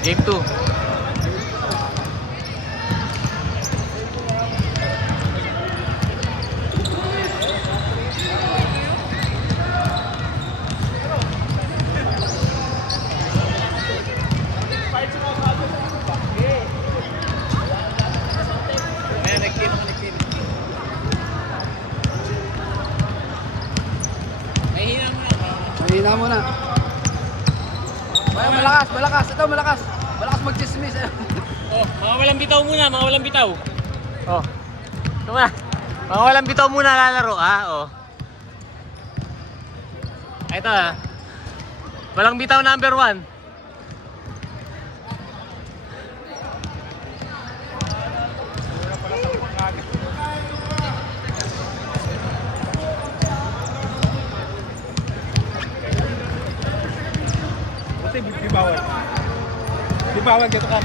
Game 2. Mahina muna. Ay, malakas, malakas. Ito, malakas. Malakas mag-chismis. Oh, mga walang bitaw muna, mga walang bitaw. Oh. Ito na. Mga walang bitaw muna lalaro, ha? Oh. Ito, ha. Walang bitaw number 1. Di bawal. Di bawal gitu kan.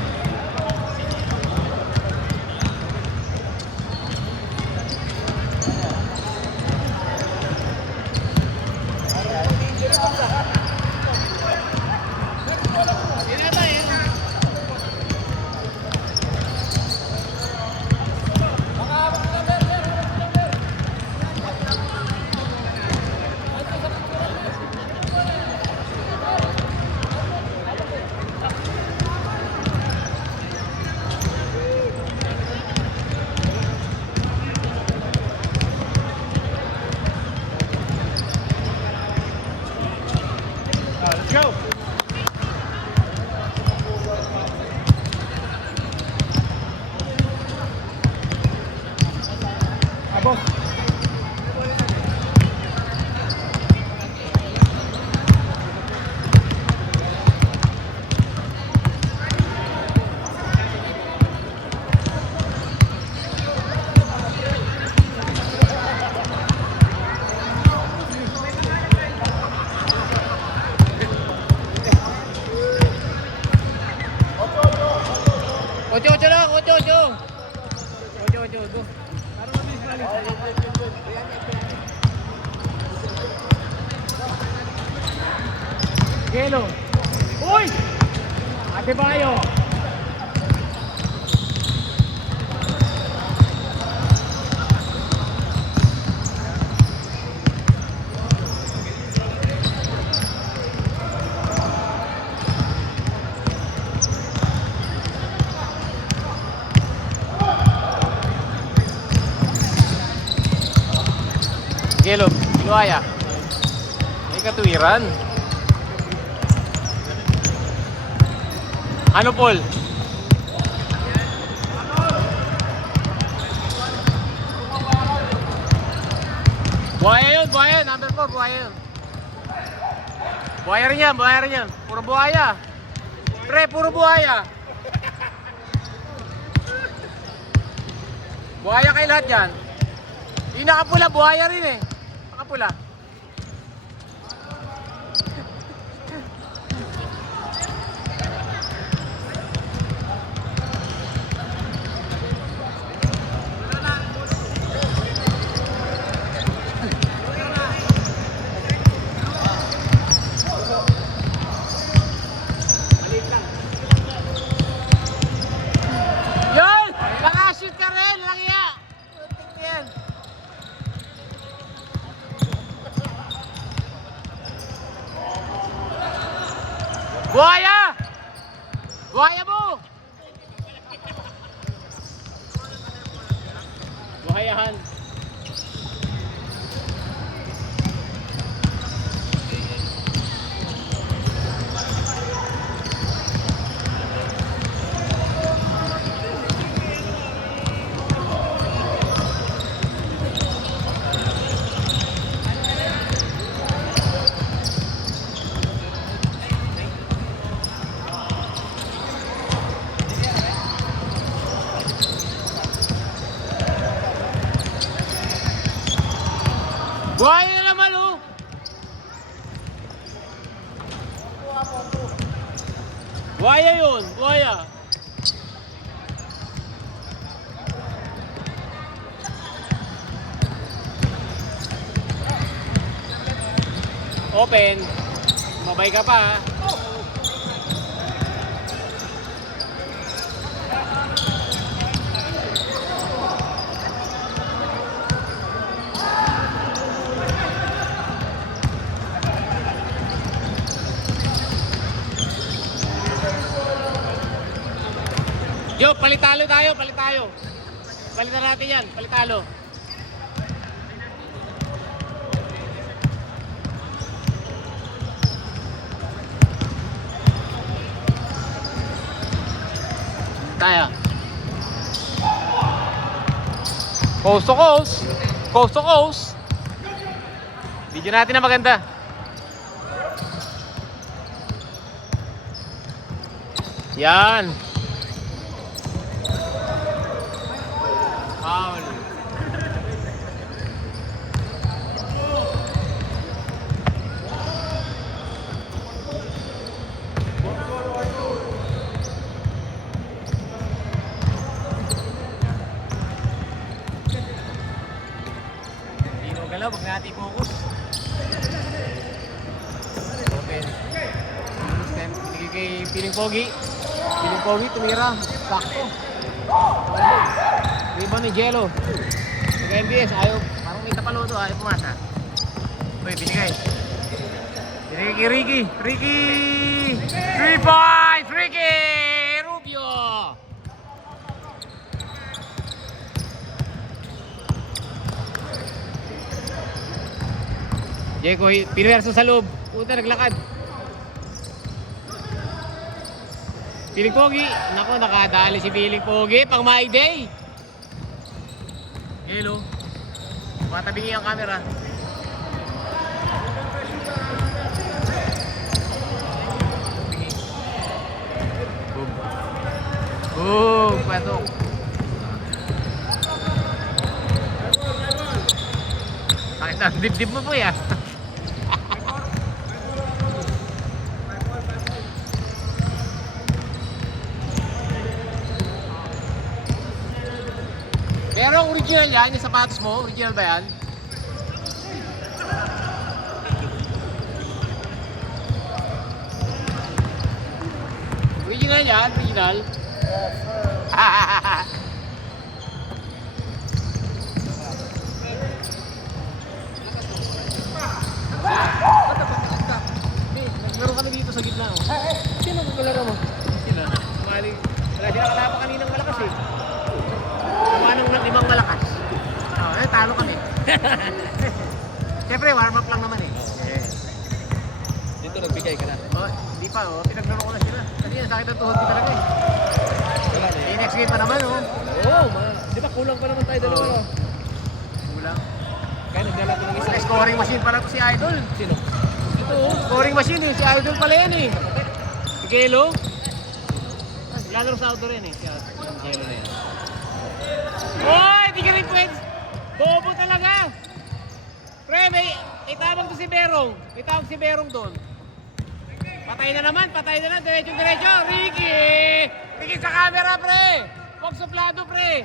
Let's go. Abos. Ocho lang, ocho. Go. Gelo. Uy! Ate Bayo. Gelo, Luaya. May katuwiran. Ano, Paul? Buhaya yun, number 4, buhaya yun. Buhaya rin yan. Puro buhaya. Pre, puro buhaya. Buhaya kayo lahat yan. Yung nakapula, buhaya rin eh. Nakapula. Yun! Nakashoot ka rin! Langya! Putik yan! Buhaya! Buhaya mo! Buhayahan. Buhaya na naman, oh! Buhaya yun, buhaya. Open. Mabay ka pa, ha? Yo, palitalo tayo, palitalo. Palitan natin yan, palitalo. Tayo. Coast to coast. Coast to coast. Video natin na maganda. Yan. Foul. Hindi mo galaw, wag natin focus. Open. Sige kay Piling Pogi. Piling Pogi, tumira. Sakto. Rebound ni Jello. Nag-MBS, ayaw. Parang may tapalo to, ayaw pumasa. Uy, binigay. Binigay kay Ricky. Ricky! 3 points! Ricky! Rubio! Jeko, pinwerso sa loob. Puta, naglakad. Piling Pogi. Nako, nakadali si Piling Pogi. Pang my day. Hello. Matabingi ang camera. Boom. Boom. Pasok. Bakit ang dibdib mo po ya? Pero original yan, yung sapatos mo, original ba yan? Original yan, original. Naglaro kami dito sa gitna. Sino maglalaro mo? Sila. Maling. Wala sila kalapa kaninang malakas eh. Anong limang malakas? Talo kami. Siyempre, warm up lang naman eh. Dito nagbigay ka na. Hindi pa, pinaglaro ko na sila. Kasi yan, sakit ang tuhod ko talaga eh. Wala na eh. Next game pa naman Oo, di ba kulang pa naman tayo dalawa? Kulang. Kaya nagdala ko ng isa. Scoring machine pala ko si Idol. Sino? Ito Scoring machine eh, si Idol pala yan eh. Si Gelo. Lalaro sa outdoor yan eh, si Gelo na yan. Oy, di ka rin pwede. Bobo talaga. Pre, may itawag to si Berong. Itawag si Berong doon. Patay na naman. Diretso. Ricky! Ricky sa camera, pre. Huwag suplado, pre.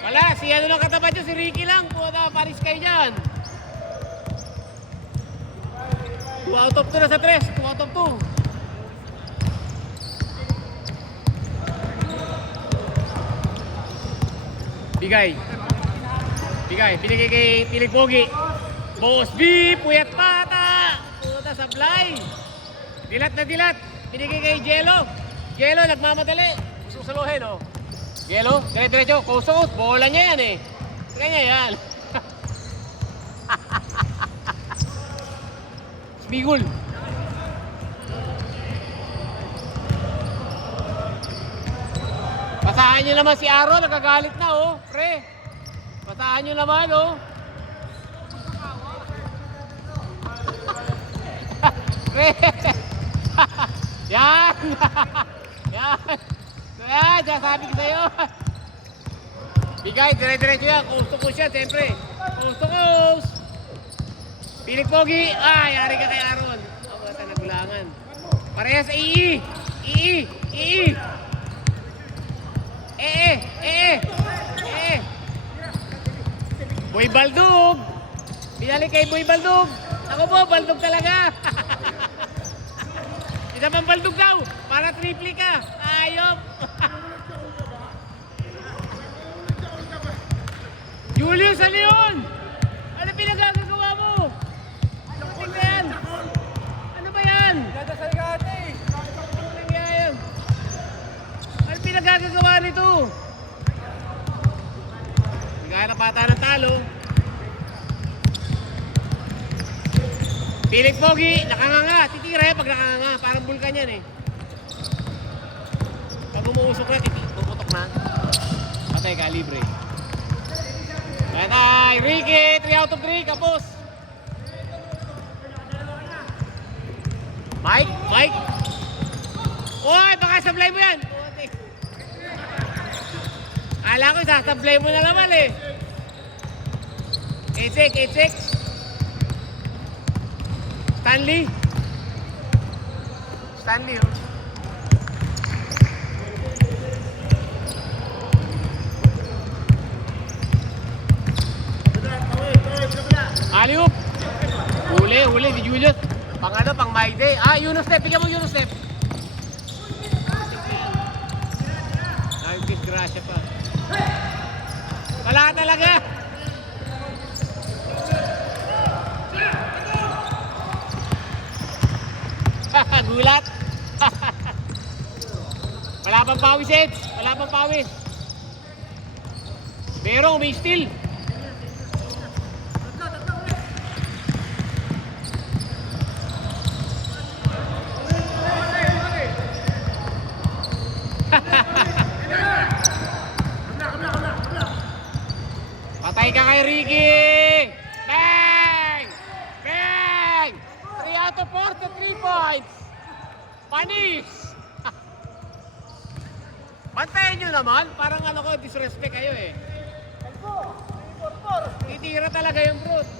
Wala, si ano lang katapat nyo, si Ricky lang. Puta, Paris kayo dyan. 2 out of 2 na sa 3. 2 out of 2. Bigay, binigay kay Piling Pogi. Boss B, puyat pata. Puta, sablay. Dilat na dilat. Binigay kay Jello. Jello, nagmamadali. Gusto saluhin, oh. Jello, dire-diretso. Kusot, bola niya yan eh. Kanya yan. Smigul. Basahan nyo naman si Aaron, nagagalit na oh, pre. Basahan nyo naman oh. Pre. Yan. Yan. Yan, sabi ko sa'yo. Bigay, dire-diretso yan. Coast to coast yan, siyempre. Coast to coast. Piling Pogi. Ay, yari ka kay Aaron. Ako ata nagulangan. Parehas sa II. II. Boy Baldog. Binalik kay Boy Baldog. Ako po, Baldog talaga. Isa pang Baldog daw. Para triple ka. Ayop. Julius Leon. Ano pinagagagawa mo? Ano ba yan? Ano ba yan? Dadasal ka ate. Pilik Pogi, nakanganga. Titira yan pag nakanganga. Parang bulkan yan eh. Pag umuusok na, tututok na. Patay ka, libre. Patay, Ricky, 3 out of 3, kapos. Mike. Uy, baka sablay mo yan. Kala ko, sasablay mo na naman eh. Echek. Stanley, oh. Aliup. Huli di Julius. Pang Maide. Yunus Step. Bigyan mo Yunus Step. Ay, disgrasya pa. Wala talaga. Gulat. Wala pang pawis, Eds. Wala pang pawis. Pero may steal. Patay ka kay Ricky. Bang! 3 out of 4 to 3 points. Panis! Bantayan nyo naman. Parang disrespect kayo eh. Titira talaga yung brute.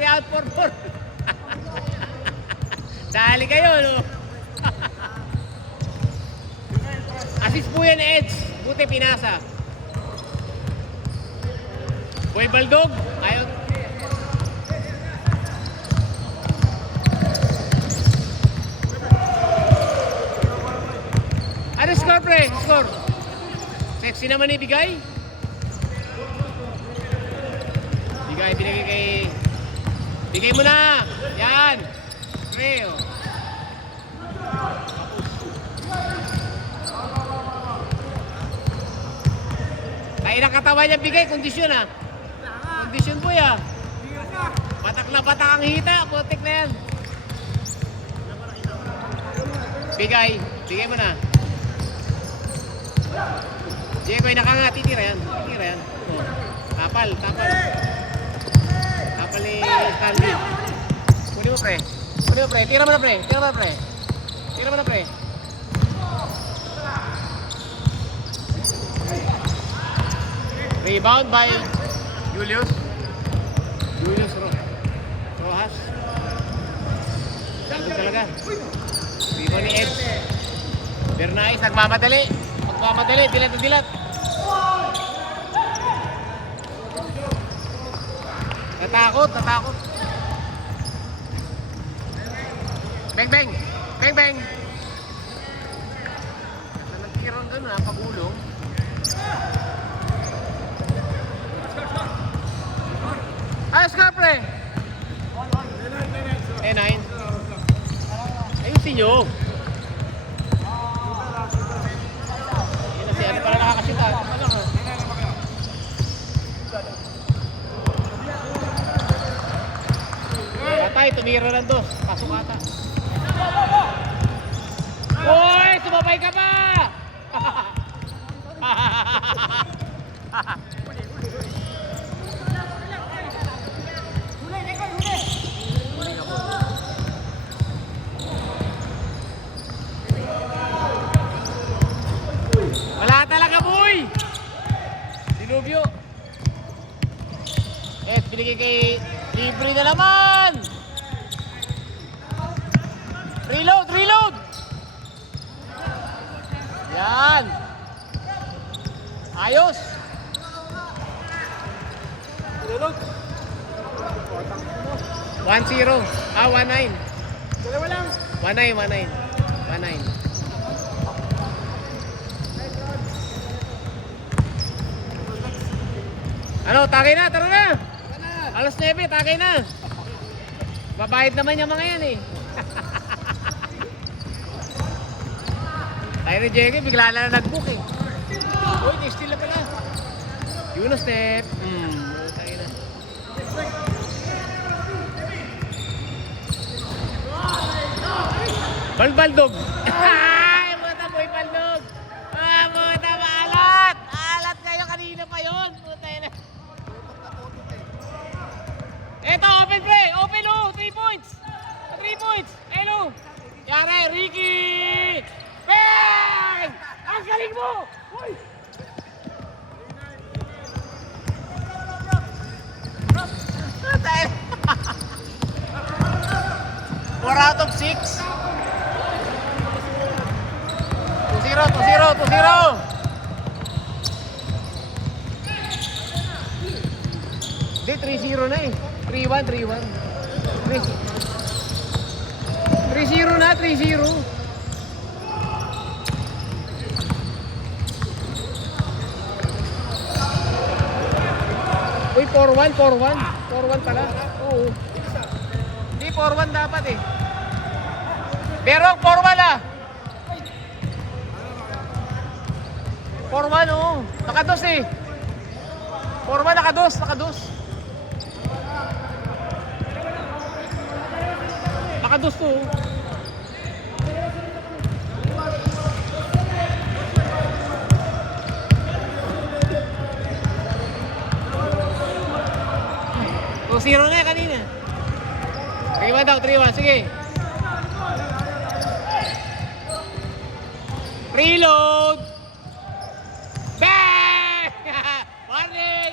3 out 4-4. Dali kayo, no? Assist po yan, Edge. Buti pinasa. Boy Baldog. Ayaw. Ano score, pre? Score. Sexy naman ibigay. Binigay kay... Bigay mo na. Yan. Pre, oh. Kaya ng katawan niya bigay. Kondisyon, ha. Kondisyon po, ya. Batak na batak ang hita. Putik na yan. Bigay mo na. Sige, ko'y nakanga. Titira yan. Oh. Tapal. Tapal ni Stanley. Kunin mo, pre. Tira mo na, pre. Rebound by Julius Rojas. Sandog talaga. Rebound ni Eds. Bernais nagmamadali, dilat. Natakot. Bang. Nanagtirang doon, ha, pagulong. Ayos ka, pre. 9. Ayusin nyo. Yun na siya. Ano pala nakakasita? Patay, tumira ng 2. Pasok ata. Uy! Sumabay ka pa! Wala talaga, boy! Dilubyo. Binigay kay libre na naman! Reload! Yan! Ayos! Reload! 1-0. 1-9. Dalawa lang. 1-9. Ano, tagay na, tara na! Alas 9, tagay na! Babayad naman yung mga yan eh. Tayo ni Jeke, bigla na nag-book eh. Uy, steal na pala. Yunus Step. Tayo na. Balbaldog. Ay, puta boy baldog. Ah, puta maalat. Alat kayo kanina pa yun. Puta yun. Eto, open play. Open oh. 3 points. 3 points. Hello. Yare, Ricky. Bang! Ang galing mo. Uy. Puta yun. 4 out of 6. 2-0, 2-0, 2-0. Hindi, 3-0 na eh. 3-1, 3-1. 3-0 na, 3-0. Uy, 4-1, 4-1. 4-1 pala. Oo. Hindi, 4-1 dapat eh. Pero 4-1 ah. 4-1 oo. Nakados eh. 4-1 nakados, nakados. Nakados to. Oh, 0 na yan kanina. 3-1 daw, 3-1. Sige. Reload! Bang! Warning!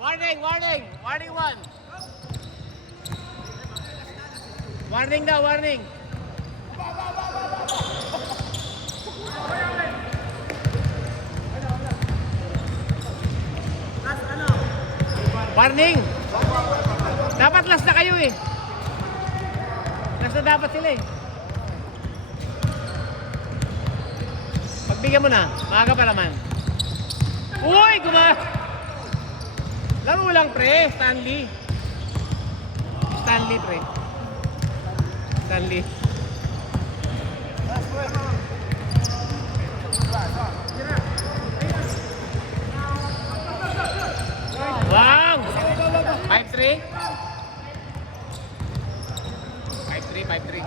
Warning, warning! Warning 1. Warning daw, warning. Warning! Dapat last na kayo eh. Last na dapat sila eh. Pagbigyan mo na, maaga pa naman. Uy! Laro lang pre, Stanley. Stanley pre. Stanley. Wow! 5-3. 5-3, 5-3.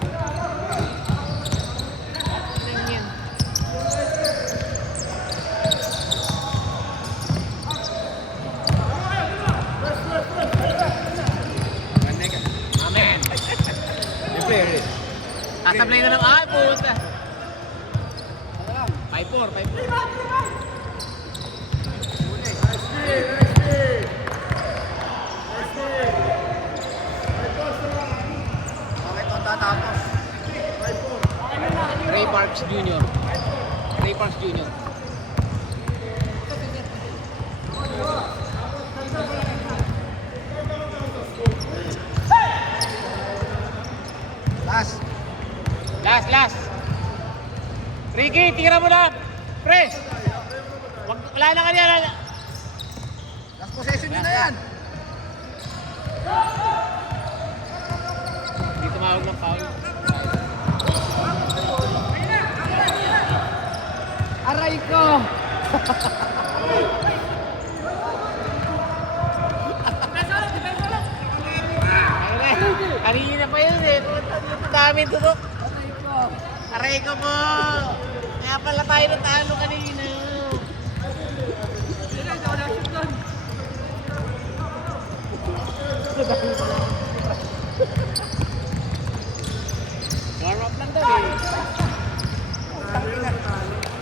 Amen. Tasablay na naman. Ay, puta. 5-4, 5-4. Ray Parks Jr. Ray Parks Jr. Last. Ricky, tira mo na. Pre. Wala na kanina. Last possession nyo na yan. Hindi tumawag ng foul. Aray ko! Kanina pa yun eh. Dami tutok. Aray ko po. Kaya pala tayo natalo kanina. Warm up lang daw eh.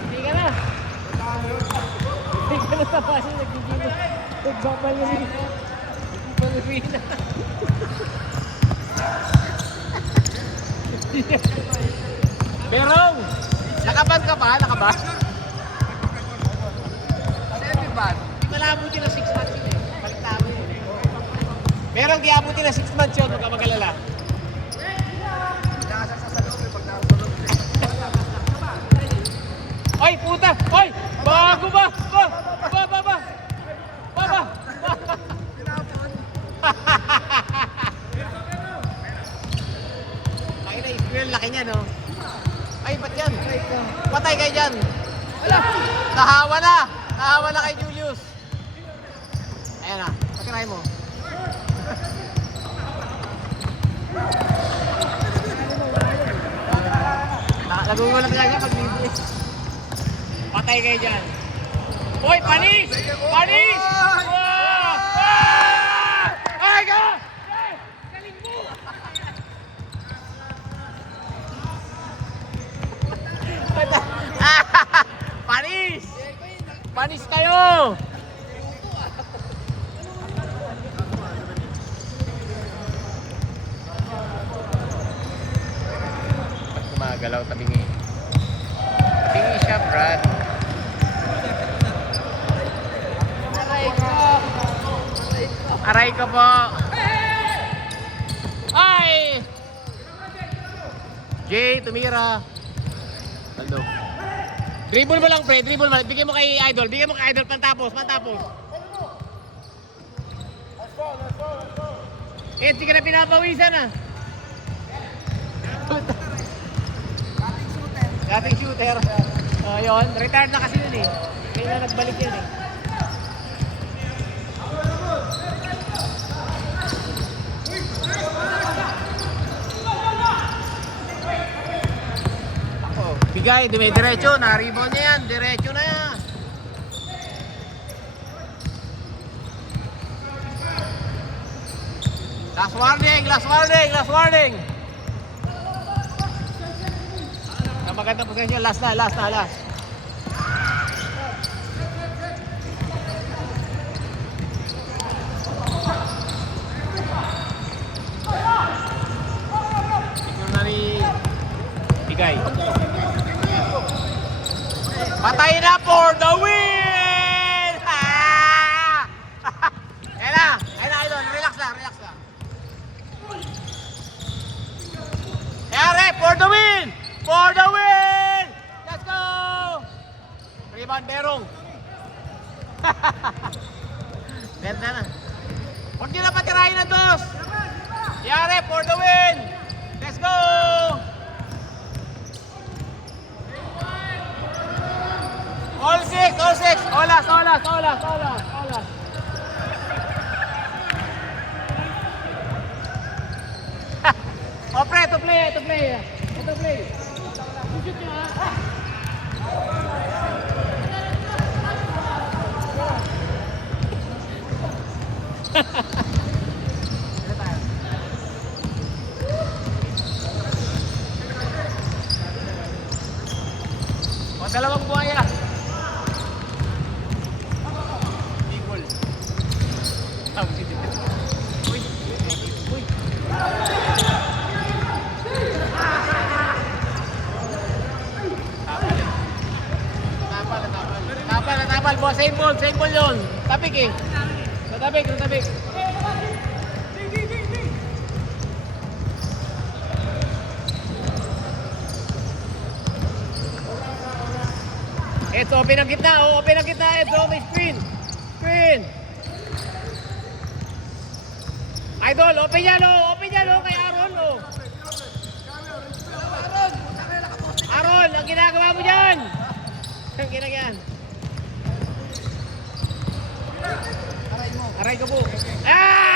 Hindi ka na. Hindi ka na sa bahay. Nagigilo. Nagbabaluri. Nagbabaluri na. Pero, nakaban ka ba? Nakaban? Semi-ban. Hindi pala abutin ng 6 months yun eh. Balik namin yun eh. Pero hindi abutin ng 6 months yun. Huwag ka mag-alala. Nakasal sa salong pag nakasulong. Oy, puta! Oy! Bago ba? Baba! Ay na, yung laki niya, no? Ay, ba't yan? Patay kayo dyan! Nahawa na kay Julius! Ayan na, patirahin mo. Nagugulat talaga pag linis. Patay kayo dyan. Hoy, panis! Panis! Wow! Ah! Ay, ka! Ay! Galing mo! Panis! Panis kayo! Ba't gumagalaw tabingi? Tabingi siya, Brad. Aray ko po. Ay! Jay, tumira. Taldo. Dribble mo lang, pre. Dribble mo lang. Bigyan mo kay Idol. Bigyan mo kay Idol. Pantapos. Pantapos. Eh, hindi ka na pinapawisan ah. Dating shooter. Yun. Retired na kasi yun eh. Kaya na nagbalik yun eh. Bigay, dumidiretso, na-rebound niya yan, diretso na yan. Last warning, last warning, last warning. Na magandang possession, last na, last na, last. Ito na ni Bigay. Patay na for the win! Ah! Ayan na, Idol. Relax lang, relax lang. Ere, for the win! For the win! Let's go! Rebound, Berong. Benta na. Huwag nyo na patirahin ng dos. Yare, for the win! Let's go! All six, all six. Olas, olas, olas, olas, olas. Oh, pre, to play, to play. To play. Shoot nyo, ha? O, dalawang buhaya. Uy. Uy. Tapal. Buha, same ball yun. Tapik eh. Tapik. It's open ang gitna. Oh, open ang gitna. It's open screen. Idol, open yan kay Aaron, oh. Aaron, ang ginagawa mo dyan. Ang ginagayan. Aray ko po. Ah!